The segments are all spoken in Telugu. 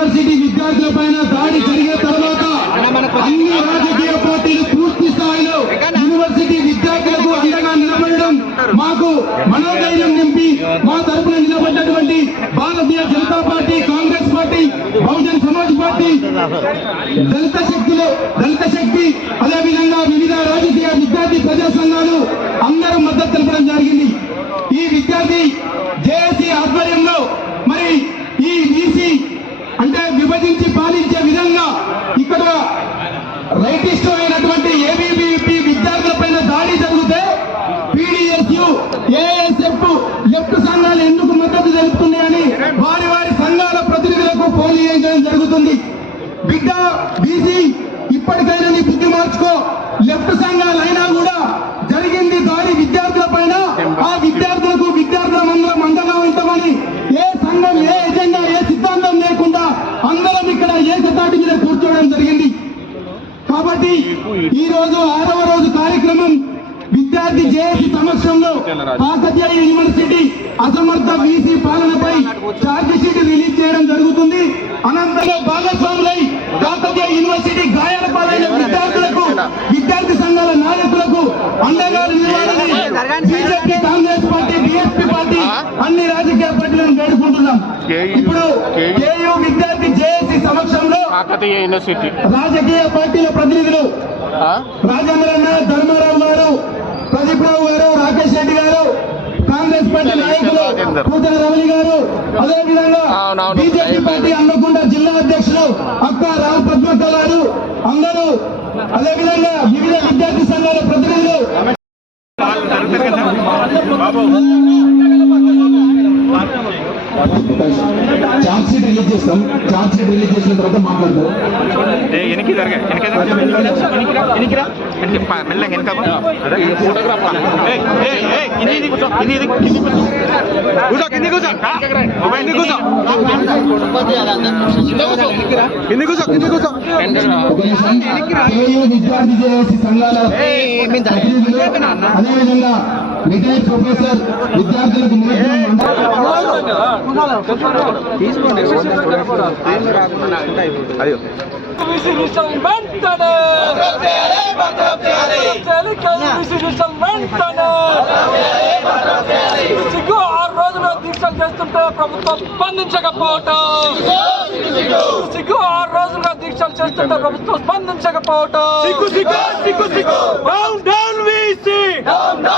యూనివర్సిటీ విద్యార్థుల పైన దాడి జరిగిన తర్వాత అన్ని రాజకీయ పార్టీలు పూర్తి స్థాయిలో యూనివర్సిటీ విద్యార్థులకు అండగా నిలబడడం మాకు మనోధైర్యం నింపి మా తరపున నిలబడ్డటువంటి Bharatiya Janata party Congress party Bahujan Samaj party దళిత శక్తులు దళిత శక్తి అదేవిధంగా వివిధ రాజకీయ విద్యార్థి ప్రజా సంఘాలు అందరూ మద్దతు తెలపడం జరిగింది ఈ విద్యార్థి జేఏసీ ఆధ్వర్యంలో మరి ఈ వీసీ అంటే విభజించి పాలించే విధంగా ఇక్కడ రైటిస్ట్ అయినటువంటి ఏబీవీపీ విద్యార్థుల పైన దాడి జరిగితే పీడిఎస్యు ఏఎస్ఎఫ్ లెఫ్ట్ సంఘాలు ఎందుకు మద్దతు తెలుపుతున్నాయని వారి వారి సంఘాల ప్రతినిధులకు పోలీ చేయడం జరుగుతుంది. బిడ్డ బీసీ ఇప్పటికైనా నీ బుద్ధి మార్చుకో. లెఫ్ట్ సంఘాలు అయినా కూడా జరిగింది దారి విద్యార్థుల పైన. ఆ విద్యార్థులకు విద్యార్థులందరం అండగా ఉంటామని ఏ సంఘం ఏ ఎజెండా ఏ సిద్ధాంతం లేకుండా అందరం ఇక్కడ ఏకతాటి మీద కూర్చోవడం జరిగింది. కాబట్టి ఈ రోజు ఆరవ రోజు కార్యక్రమం విద్యార్థి జేఏసీ సమక్షంలో కాకతీయ యూనివర్సిటీ అసమర్థ వీసీ పాలనపై షీట్ రిలీజ్ చేయడం జరుగుతుంది అనంతరం భాగస్వాములై కాకతీయ యూనివర్సిటీ గాయాల పాలైన విద్యార్థులకు విద్యార్థి సంఘాల నాయకులకు అండగా నిలవాలని BJP Congress party BSP party అన్ని రాజకీయ పార్టీలను వేడుకుంటున్నాం ఇప్పుడు కేయూ విద్యార్థి జేఏసీ సమక్షంలో కాకతీయ యూనివర్సిటీ రాజకీయ పార్టీల ప్రతినిధులు? రాజేంద్రన్న ధర్మారావు గారు ప్రదీప్ రావు గారు రాకేష్ రెడ్డి గారు కాంగ్రెస్ పార్టీ నాయకులు కూతుర రమణి గారు అదే విధంగా. బీజేపీ పార్టీ అన్నకొండ జిల్లా అధ్యక్షులు అక్క రావు పద్మక్క గారు అందరూ అదే విధంగా వివిధ విద్యార్థి సంఘాల ప్రతినిధులు. ఛార్జ్ షీట్ రిలీజ్ చేస్తాం ఛార్జ్ షీట్ రిలీజ్ చేసిన తర్వాత మాట్లాడతాం. కేయూ విద్యార్థి సంఘాల అదేవిధంగా రిటైర్డ్ ప్రొఫెసర్ విద్యార్థులకు ఆరు రోజులు దీక్షలు చేస్తుంటే ప్రభుత్వం స్పందించకపోవటం సిగ్గు. ఆరు రోజులుగా దీక్షలు చేస్తుంటే ప్రభుత్వం స్పందించకపోవటం down down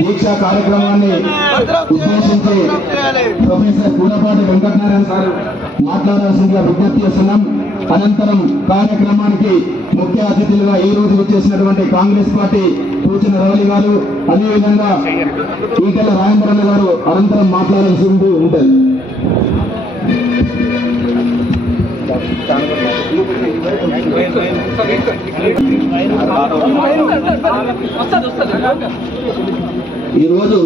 దీక్ష కార్యక్రమాన్ని ఉద్దేశించి ప్రొఫెసర్ కూలపాటి వెంకటనారాయణ సార్ మాట్లాడాల్సిందిగా విజ్ఞప్తి చేస్తున్నాం. అనంతరం కార్యక్రమానికి ముఖ్య అతిథులుగా ఈ రోజు వచ్చేసినటువంటి కాంగ్రెస్ పార్టీ కూర్చున్న రవలి గారు అదేవిధంగా ఈటెల రాయంద్రన్న గారు అనంతరం మాట్లాడాల్సి ఉంటూ- you. ఈరోజు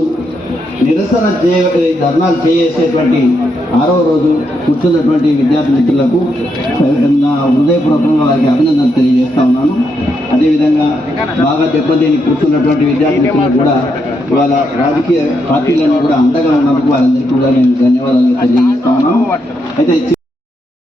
నిరసన చేయ ధర్నాలు చేసేటువంటి ఆరో రోజు కూర్చున్నటువంటి విద్యార్థి మిత్రులకు నా హృదయపూర్వకంగా వారికి అభినందనలు తెలియజేస్తా ఉన్నాను. అదేవిధంగా బాగా దెబ్బతిని కూర్చున్నటువంటి విద్యార్థి మిత్రులకు కూడా వాళ్ళ రాజకీయ పార్టీలను కూడా అండగా ఉన్నందుకు వారందరికీ కూడా నేను ధన్యవాదాలు తెలియజేస్తా ఉన్నాను. అయితే